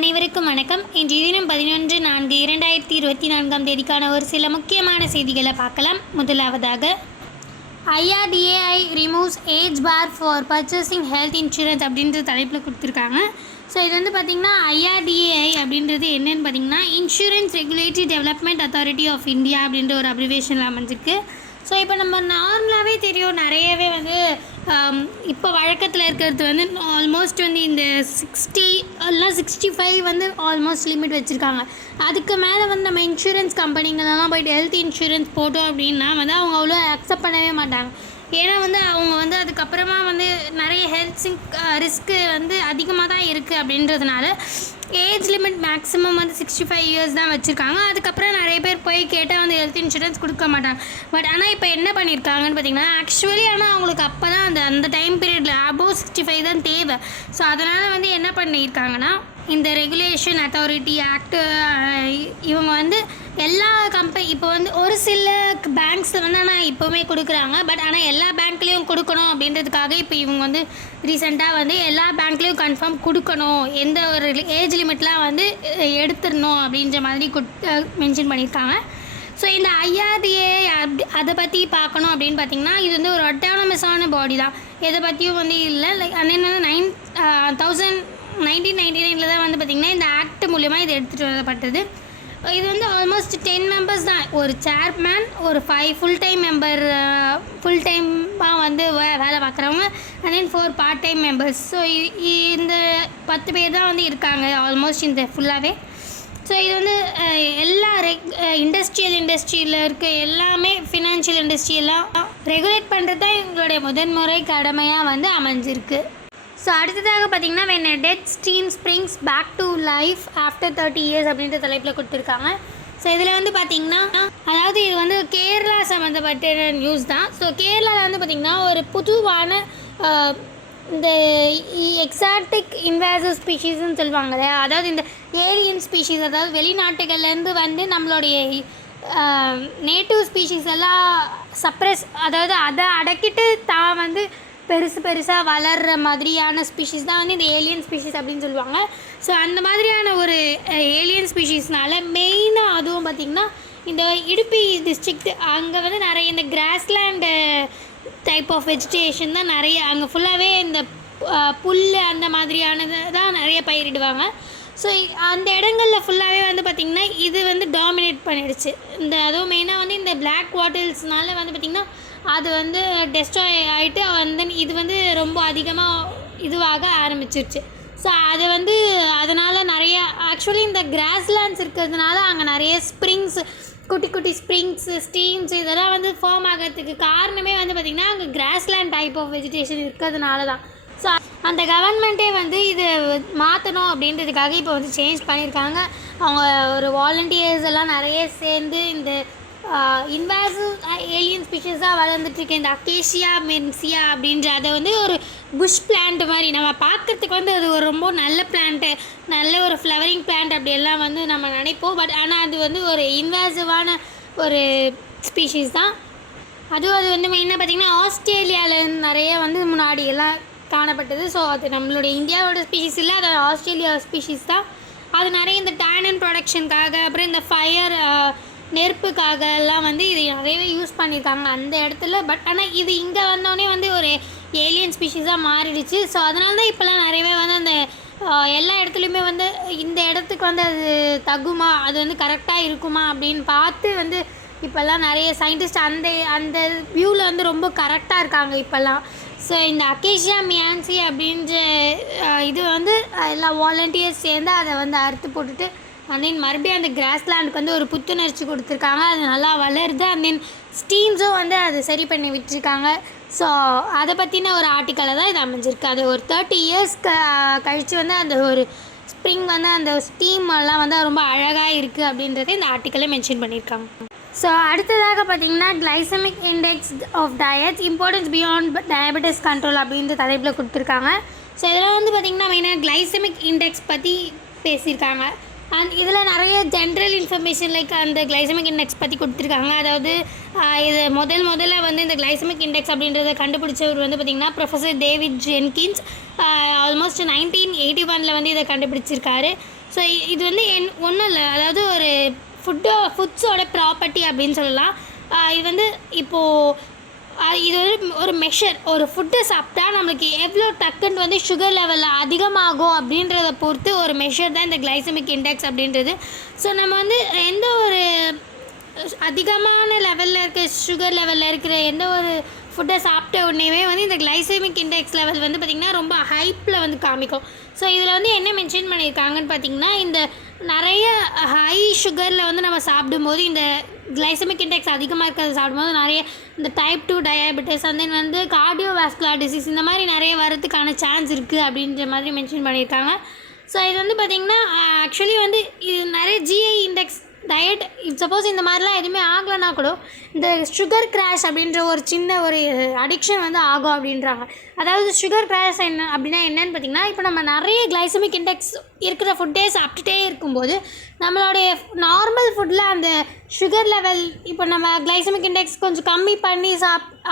அனைவருக்கும் வணக்கம். இன்று தினம் 11/4/2024 ஒரு சில முக்கியமான செய்திகளை பார்க்கலாம். முதலாவதாக, IRDAI removes age bar for purchasing health insurance அப்படின்ற தலைப்பில் கொடுத்துருக்காங்க. ஸோ இது வந்து பார்த்திங்கன்னா IRDAI அப்படின்றது என்னென்னு பார்த்திங்கன்னா insurance regulatory development authority of India அப்படின்ற ஒரு அப்ரிவேஷனில் அமைஞ்சிருக்கு. ஸோ இப்போ நம்ம நார்மலாகவே தெரியும், நிறையவே வந்து இப்போ வழக்கத்தில் இருக்கிறது வந்து ஆல்மோஸ்ட் வந்து இந்த 60 எல்லாம் 65 வந்து ஆல்மோஸ்ட் லிமிட் வச்சுருக்காங்க. அதுக்கு மேலே வந்து நம்ம இன்சூரன்ஸ் கம்பெனிங்களெல்லாம் போய்ட்டு ஹெல்த் இன்சூரன்ஸ் போட்டோம் அப்படின்னா வந்து அவங்க அவ்வளோ அக்செப்ட் பண்ணவே மாட்டாங்க. ஏன்னா வந்து அவங்க வந்து அதுக்கப்புறமா வந்து நிறைய ஹெல்த் ரிஸ்க்கு வந்து அதிகமாக தான் இருக்குது அப்படின்றதுனால ஏஜ் லிமிட் மேக்ஸிமம் வந்து 65 இயர்ஸ் தான் வச்சுருக்காங்க. அதுக்கப்புறம் நிறைய பேர் போய் கேட்டால் வந்து ஹெல்த் இன்சூரன்ஸ் கொடுக்க மாட்டாங்க. பட் ஆனால் இப்போ என்ன பண்ணியிருக்காங்கன்னு பார்த்திங்கன்னா, ஆக்சுவலி ஆனால் அவங்களுக்கு அப்போ தான் அந்த டைம் பீரியடில் அபோவ் 65 தான் தேவை. ஸோ அதனால் வந்து என்ன பண்ணியிருக்காங்கன்னா, இந்த ரெகுலேஷன் அத்தாரிட்டி ஆக்ட் இவங்க வந்து எல்லா இப்போ வந்து ஒரு சில பேங்க்ஸில் வந்து ஆனால் இப்போவுமே கொடுக்குறாங்க. பட் ஆனால் எல்லா பேங்க்லேயும் கொடுக்கணும் அப்படின்றதுக்காக இப்போ இவங்க வந்து ரீசெண்டாக வந்து எல்லா பேங்க்லேயும் கன்ஃபார்ம் கொடுக்கணும், எந்த ஒரு ஏஜ் லிமிட்லாம் வந்து எடுத்துடணும் அப்படின்ற மாதிரி மென்ஷன் பண்ணியிருக்காங்க. ஸோ இந்த IRDAI அதை பற்றி பார்க்கணும் அப்படின்னு பார்த்திங்கன்னா, இது வந்து ஒரு அட்டானமஸான பாடி தான். எதை பற்றியும் வந்து இல்லை. லைக் என்னென்னா 1999 தான் வந்து பார்த்திங்கன்னா இந்த ஆக்ட் மூலயமா இது எடுத்துகிட்டு வரப்பட்டது. இது வந்து ஆல்மோஸ்ட் 10 மெம்பர்ஸ் தான், ஒரு சேர்மேன், ஒரு 5 ஃபுல் டைம் மெம்பர், ஃபுல் டைமாக வந்து வேலை பார்க்குறவங்க, and then 4 part time members. So இந்த 10 பேர் தான் வந்து இருக்காங்க ஆல்மோஸ்ட் இந்த ஃபுல்லாகவே. ஸோ இது வந்து எல்லா இண்டஸ்ட்ரியில் இருக்க எல்லாமே ஃபினான்ஷியல் இண்டஸ்ட்ரியெல்லாம் ரெகுலேட் பண்ணுறது தான் எங்களுடைய முதன்முறை கடமையாக வந்து அமைஞ்சிருக்கு. ஸோ அடுத்ததாக பார்த்திங்கன்னா, when a dead stream springs back to life after 30 years அப்படின்ற தலைப்பில் கொடுத்துருக்காங்க. ஸோ இதில் வந்து பார்த்திங்கன்னா, அதாவது இது வந்து கேரளா சம்மந்தப்பட்ட நியூஸ் தான். ஸோ கேரளாவில் வந்து பார்த்திங்கன்னா ஒரு புதுவான இந்த எக்ஸாட்டிக் இன்வேசிவ் ஸ்பீஷீஸ்ன்னு சொல்லுவாங்க இல்லையா, அதாவது இந்த ஏலியன் ஸ்பீஷீஸ், அதாவது வெளிநாட்டுகள்லேருந்து வந்து நம்மளுடைய நேட்டிவ் ஸ்பீஷீஸ் எல்லாம் சப்ரெஸ், அதாவது அதை அடக்கிட்டு தான் வந்து பெருசாக வளர்கிற மாதிரியான ஸ்பீஷீஸ் தான் வந்து இந்த ஏலியன் ஸ்பீஷீஸ் அப்படின்னு சொல்லுவாங்க. ஸோ அந்த மாதிரியான ஒரு ஏலியன் ஸ்பீஷீஸ்னால மெயினாக அதுவும் பார்த்திங்கன்னா இந்த இடுப்பி டிஸ்ட்ரிக்ட் அங்கே வந்து நிறைய இந்த கிராஸ்லேண்டு டைப் ஆஃப் வெஜிடேஷன் தான் நிறைய, அங்கே ஃபுல்லாகவே இந்த புல் அந்த மாதிரியானது தான் நிறைய பயிரிடுவாங்க. ஸோ அந்த இடங்களில் ஃபுல்லாகவே வந்து பார்த்திங்கன்னா இது வந்து டாமினேட் பண்ணிடுச்சு. அதுவும் மெயினாக வந்து இந்த பிளாக் வாட்டல்ஸ்னால வந்து பார்த்திங்கன்னா அது வந்து டெஸ்ட்ராய் ஆகிட்டு வந்து இது வந்து ரொம்ப அதிகமாக இதுவாக ஆரம்பிச்சிருச்சு. ஸோ அது வந்து அதனால் நிறைய ஆக்சுவலி இந்த கிராஸ்லேண்ட்ஸ் இருக்கிறதுனால அங்கே நிறைய ஸ்ப்ரிங்ஸ், குட்டி ஸ்ப்ரிங்ஸ், ஸ்ட்ரீம்ஸ் இதெல்லாம் வந்து ஃபார்ம் ஆகிறதுக்கு காரணமே வந்து பார்த்திங்கன்னா அங்கே கிராஸ்லேண்ட் டைப் ஆஃப் வெஜிடேஷன் இருக்கிறதுனால தான். ஸோ அந்த கவர்மெண்ட்டே வந்து இது மாற்றணும் அப்படின்றதுக்காக இப்போ வந்து சேஞ்ச் பண்ணியிருக்காங்க. அவங்க ஒரு வாலண்டியர்ஸ் எல்லாம் நிறைய சேர்ந்து இந்த இன்வாசிவ் ஏலியன் ஸ்பீஷஸாக வளர்ந்துட்டுருக்க இந்த அக்கேஷியா மென்சியா அப்படின்ற அதை வந்து ஒரு புஷ் பிளான்ட் மாதிரி நம்ம பார்க்குறதுக்கு வந்து அது ஒரு ரொம்ப நல்ல பிளான்ட்டு, நல்ல ஒரு ஃப்ளவரிங் பிளான்ட் அப்படியெல்லாம் வந்து நம்ம நினைப்போம். பட் ஆனால் அது வந்து ஒரு இன்வாசிவான ஒரு ஸ்பீஷீஸ் தான். அதுவும் அது வந்து மெயினாக பார்த்திங்கன்னா ஆஸ்திரேலியாவில் நிறைய வந்து முன்னாடி எல்லாம் காணப்பட்டது. ஸோ அது நம்மளுடைய இந்தியாவோட ஸ்பீஷீஸ் இல்லை, அது ஆஸ்திரேலியா ஸ்பீஷீஸ் தான். அது நிறைய இந்த டேனன் ப்ரொடக்ஷனுக்காக, அப்புறம் இந்த ஃபயர் நெருப்புக்காக எல்லாம் வந்து இது நிறையவே யூஸ் பண்ணியிருக்காங்க அந்த இடத்துல. பட் ஆனால் இது இங்கே வந்தோடனே வந்து ஒரு ஏலியன் ஸ்பீஷீஸாக மாறிடுச்சு. ஸோ அதனால தான் இப்போல்லாம் நிறையவே வந்து அந்த எல்லா இடத்துலையுமே வந்து இந்த இடத்துக்கு வந்து அது தகுமா, அது வந்து கரெக்டாக இருக்குமா அப்படின்னு பார்த்து வந்து இப்போல்லாம் நிறைய சயின்டிஸ்ட் அந்த வியூவில் வந்து ரொம்ப கரெக்டாக இருக்காங்க இப்போல்லாம். ஸோ இந்த அக்கேஷியா மியான்சி அப்படின்ற இது வந்து எல்லா வாலண்டியர்ஸ் சேர்ந்து அதை வந்து அறுத்து போட்டுட்டு அண்ட் தென் மறுபடியும் அந்த கிராஸ்லேண்டுக்கு வந்து ஒரு புத்துணர்ச்சி கொடுத்துருக்காங்க. அது நல்லா வளருது. அண்ட் தென் ஸ்டீம்ஸும் வந்து அது சரி பண்ணி விட்டுருக்காங்க. ஸோ அதை பற்றின ஒரு ஆர்டிக்கலை தான் இது அமைஞ்சிருக்கு. அது ஒரு 30 இயர்ஸ் கழித்து வந்து அந்த ஒரு ஸ்ப்ரிங் வந்து அந்த ஸ்டீம் எல்லாம் வந்து ரொம்ப அழகாக இருக்குது அப்படின்றத இந்த ஆர்டிக்கலை மென்ஷன் பண்ணியிருக்காங்க. ஸோ அடுத்ததாக பார்த்திங்கன்னா, glycaemic index of diets importance beyond diabetes control அப்படின்ற தலைப்பில் கொடுத்துருக்காங்க. ஸோ இதில் வந்து பார்த்திங்கன்னா மெயினாக கிளைசமிக் இண்டெக்ஸ் பற்றி பேசியிருக்காங்க. அண்ட் இதில் நிறைய ஜென்ரல் இன்ஃபர்மேஷன் லைக் அந்த கிளைசமிக் இண்டெக்ஸ் பற்றி கொடுத்துருக்காங்க. அதாவது இது முதல்ல வந்து இந்த கிளைசமிக் இண்டெக்ஸ் அப்படின்றத கண்டுபிடிச்சவர் வந்து பார்த்திங்கன்னா ப்ரொஃபஸர் டேவிட் ஜென்கின்ஸ். ஆல்மோஸ்ட் 1981 வந்து இதை கண்டுபிடிச்சிருக்காரு. ஸோ இது வந்து ஒன்றும் இல்லை, அதாவது ஒரு ஃபுட்ஸோட ப்ராப்பர்ட்டி அப்படின்னு சொல்லலாம். இது வந்து இப்போது இது ஒரு மெஷர், ஒரு ஃபுட்டை சாப்பிட்டா நம்மளுக்கு எவ்வளோ டக்குன்னு வந்து சுகர் லெவலில் அதிகமாகும் அப்படின்றத பொறுத்து ஒரு மெஷர் தான் இந்த கிளைசமிக் இண்டெக்ஸ் அப்படின்றது. ஸோ நம்ம வந்து எந்த ஒரு அதிகமான லெவலில் இருக்க சுகர் லெவலில் இருக்கிற எந்த ஒரு ஃபுட்டை சாப்பிட்ட உடனேவே வந்து இந்த கிளைசமிக் இண்டெக்ஸ் லெவல் வந்து பார்த்திங்கன்னா ரொம்ப ஹைப்பில் வந்து காமிக்கும். ஸோ இதில் வந்து என்ன மென்ஷன் பண்ணியிருக்காங்கன்னு பார்த்திங்கன்னா, இந்த நிறைய ஹை சுகரில் வந்து நம்ம சாப்பிடும்போது இந்த கிளைசமிக் இண்டெக்ஸ் அதிகமாக இருக்கிறத சாப்பிடும்போது நிறைய இந்த டைப் 2 டயாபெட்டிஸ் அண்ட் தென் வந்து கார்டியோவாஸ்குலர் டிசீஸ் இந்த மாதிரி நிறைய வரதுக்கான சான்ஸ் இருக்குது அப்படின்ற மாதிரி மென்ஷன் பண்ணியிருக்காங்க. ஸோ இது வந்து பார்த்திங்கன்னா ஆக்சுவலி வந்து இது நிறைய ஜிஐ இண்டெக்ஸ் டயட் சப்போஸ் இந்த மாதிரிலாம் எதுவுமே ஆகலைன்னா கூட இந்த சுகர் கிராஷ் அப்படின்ற ஒரு சின்ன ஒரு அடிக்ஷன் வந்து ஆகும் அப்படின்றாங்க. அதாவது சுகர் கிராஷ் என்ன அப்படின்னா என்னன்னு பார்த்திங்கன்னா, இப்போ நம்ம நிறைய கிளைசமிக் இண்டெக்ஸ் இருக்கிற ஃபுட்டே சாப்பிட்டுட்டே இருக்கும்போது நம்மளுடைய நார்மல் ஃபுட்டில் அந்த சுகர் லெவல் இப்போ நம்ம கிளைசமிக் இண்டெக்ஸ் கொஞ்சம் கம்மி பண்ணி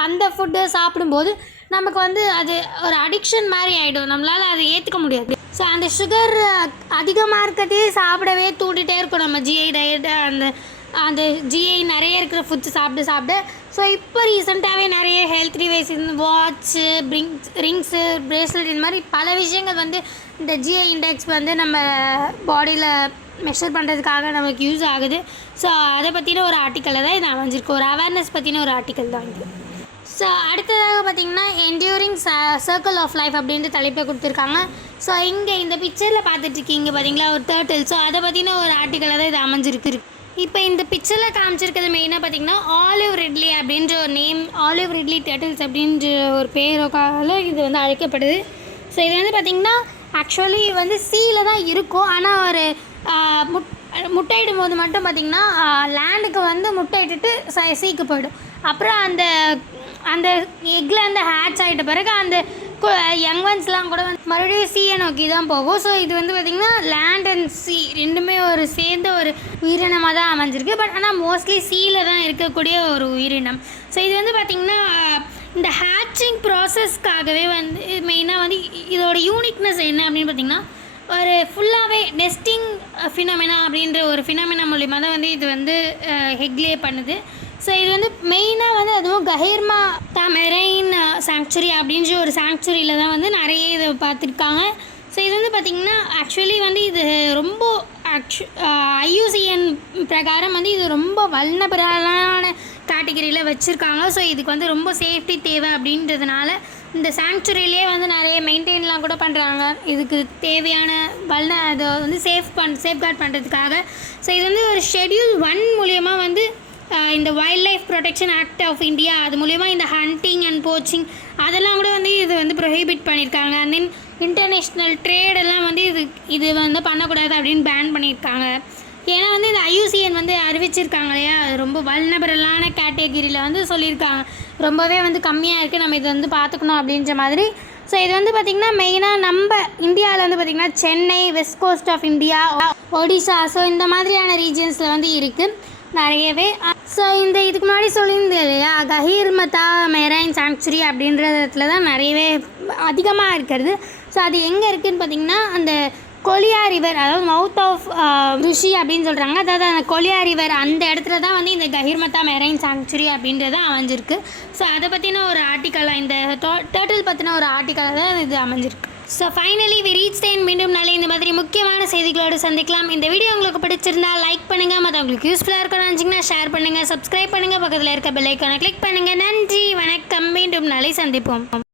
அந்த ஃபுட்டு சாப்பிடும்போது நமக்கு வந்து அது ஒரு அடிக்ஷன் மாதிரி ஆகிடும், நம்மளால் அதை ஏற்றுக்க முடியாது. ஸோ அந்த சுகர் அதிகமாக இருக்கிறதே சாப்பிடவே தூண்டிகிட்டே இருக்கும் நம்ம ஜிஐ டயட்டு அந்த ஜிஐ நிறைய இருக்கிற ஃபுட்ஸ் சாப்பிட்டு. ஸோ இப்போ ரீசெண்டாகவே நிறைய health revise watch, rings, bracelet இந்த மாதிரி பல விஷயங்கள் வந்து இந்த ஜிஐ இண்டெக்ஸ் வந்து நம்ம பாடியில் மெஷர் பண்ணுறதுக்காக நமக்கு யூஸ் ஆகுது. ஸோ அதை பற்றின ஒரு ஆர்டிக்கலில் தான் இது அமைஞ்சிருக்கு, ஒரு அவேர்னஸ் பற்றின ஒரு ஆர்டிக்கல் தான் இது. ஸோ அடுத்ததாக பார்த்திங்கன்னா என்டியூரிங் சர்க்கிள் ஆஃப் லைஃப் அப்படின்ட்டு தலைப்பை கொடுத்துருக்காங்க. ஸோ இங்கே இந்த பிக்சரில் பார்த்துட்ருக்கீங்க பார்த்தீங்களா ஒரு டர்ட்டில். ஸோ அதை பற்றின ஒரு ஆர்டிக்கலாக தான் இது அமைஞ்சிருக்கு. இப்போ இந்த பிக்சரில் காமிச்சிருக்கிறது மெயினாக பார்த்திங்கன்னா ஆலிவ் ரிட்லி அப்படின்ற ஒரு நேம், ஆலிவ் ரிட்லி டர்ட்டில்ஸ் அப்படின்ற ஒரு பேருக்காக இது வந்து அழைக்கப்படுது. ஸோ இது வந்து பார்த்திங்கன்னா ஆக்சுவலி வந்து சீல தான் இருக்கும், ஆனால் ஒரு முட்டையிடும் போது மட்டும் பார்த்திங்கன்னா லேண்டுக்கு வந்து முட்டையிட்டுட்டு சீக்கு போயிடும். அப்புறம் அந்த எக்கில் அந்த ஹேட்ச் ஆகிட்ட பிறகு அந்த யங் ஒன்ஸ்லாம் கூட வந்து மறுபடியும் சீயை நோக்கி தான் போகும். ஸோ இது வந்து பார்த்திங்கன்னா லேண்ட் அண்ட் சீ ரெண்டுமே ஒரு சேர்ந்த ஒரு உயிரினமாக தான் அமைஞ்சிருக்கு. பட் ஆனால் மோஸ்ட்லி சீல தான் இருக்கக்கூடிய ஒரு உயிரினம். ஸோ இது வந்து பார்த்திங்கன்னா இந்த ஹேட்சிங் ப்ராசஸ்க்காகவே வந்து மெயினாக வந்து இதோட யூனிக்னஸ் என்ன அப்படின்னு பார்த்திங்கன்னா, ஒரு ஃபுல்லாகவே நெஸ்டிங் ஃபினாமினா அப்படின்ற ஒரு ஃபினாமினா மூலிமா தான் வந்து இது வந்து ஹெக்லே பண்ணுது. ஸோ இது வந்து மெயினாக வந்து அதுவும் கஹிர்மத்தா மெரைன் சாங்சுரி அப்படின்ற ஒரு சாங்சுரியில் தான் வந்து நிறைய இதை பார்த்துருக்காங்க. ஸோ இது வந்து பார்த்திங்கன்னா ஆக்சுவலி வந்து இது ரொம்ப ஐயூசிஎன் பிரகாரம் வந்து இது ரொம்ப வல்னரபிளான கேட்டகரியில் வச்சுருக்காங்க. ஸோ இதுக்கு வந்து ரொம்ப சேஃப்டி தேவை அப்படின்றதுனால இந்த சாங்சுரியிலே வந்து நிறைய மெயின்டைன்லாம் கூட பண்ணுறாங்க, இதுக்கு தேவையான அதை வந்து சேஃப்கார்ட் பண்ணுறதுக்காக. ஸோ இது வந்து ஒரு ஷெட்யூல் 1 மூலயமா வந்து இந்த wildlife protection act of India அது மூலயமா இந்த ஹண்டிங் அண்ட் போச்சிங் அதெல்லாம் கூட வந்து இது வந்து ப்ரொஹிபிட் பண்ணியிருக்காங்க. அண்ட் தென் இன்டர்நேஷ்னல் ட்ரேடெல்லாம் வந்து இது வந்து பண்ணக்கூடாது அப்படின்னு பேன் பண்ணியிருக்காங்க. ஏன்னா வந்து இந்த ஐயூசிஎன் வந்து அறிவிச்சிருக்காங்க இல்லையா, ரொம்ப வல்னரபிளான கேட்டகரியில் வந்து சொல்லியிருக்காங்க, ரொம்பவே வந்து கம்மியாக இருக்குது, நம்ம இது வந்து பார்த்துக்கணும் அப்படின்ற மாதிரி. ஸோ இது வந்து பார்த்திங்கன்னா மெயினாக நம்ம இந்தியாவில் வந்து பார்த்திங்கன்னா Chennai, west coast of India, Odisha, so இந்த மாதிரியான ரீஜன்ஸில் வந்து இருக்குது நிறையவே. ஸோ இதுக்கு முன்னாடி சொல்லியிருந்தேன் இல்லையா கஹிர்மத்தா மெரைன் சாங்சுரி அப்படின்றதுல தான் நிறையவே அதிகமாக இருக்கிறது. ஸோ அது எங்கே இருக்குதுன்னு பார்த்திங்கன்னா அந்த கொலியா ரிவர், அதாவது மவுத் ஆஃப் ருஷி அப்படின்னு சொல்கிறாங்க, அதாவது அந்த கொலியா ரிவர் அந்த இடத்துல தான் வந்து இந்த கஹிர்மத்தா மெரைன் சாங்சுரி அப்படின்றது அமைஞ்சிருக்கு. ஸோ அதை பற்றின ஒரு ஆர்டிக்கலாக இந்த டர்ட்டில் பற்றின ஒரு ஆர்டிக்கலாக தான் இது அமைஞ்சிருக்கு. So finally we reach time. மீண்டும் நாளை இந்த மாதிரி முக்கியமான செய்திகளோடு சந்திக்கலாம். இந்த வீடியோ உங்களுக்கு பிடிச்சிருந்தா லைக் பண்ணுங்கள், மற்றவங்களுக்கு யூஸ்ஃபுல்லாக இருக்கணும்னு நினச்சிங்கன்னா ஷேர் பண்ணுங்கள், சப்ஸ்கிரைப் பண்ணுங்கள், பக்கத்தில் இருக்க பெல் ஐக்கானை கிளிக் பண்ணுங்கள். நன்றி, வணக்கம், மீண்டும் நாளை சந்திப்போம்.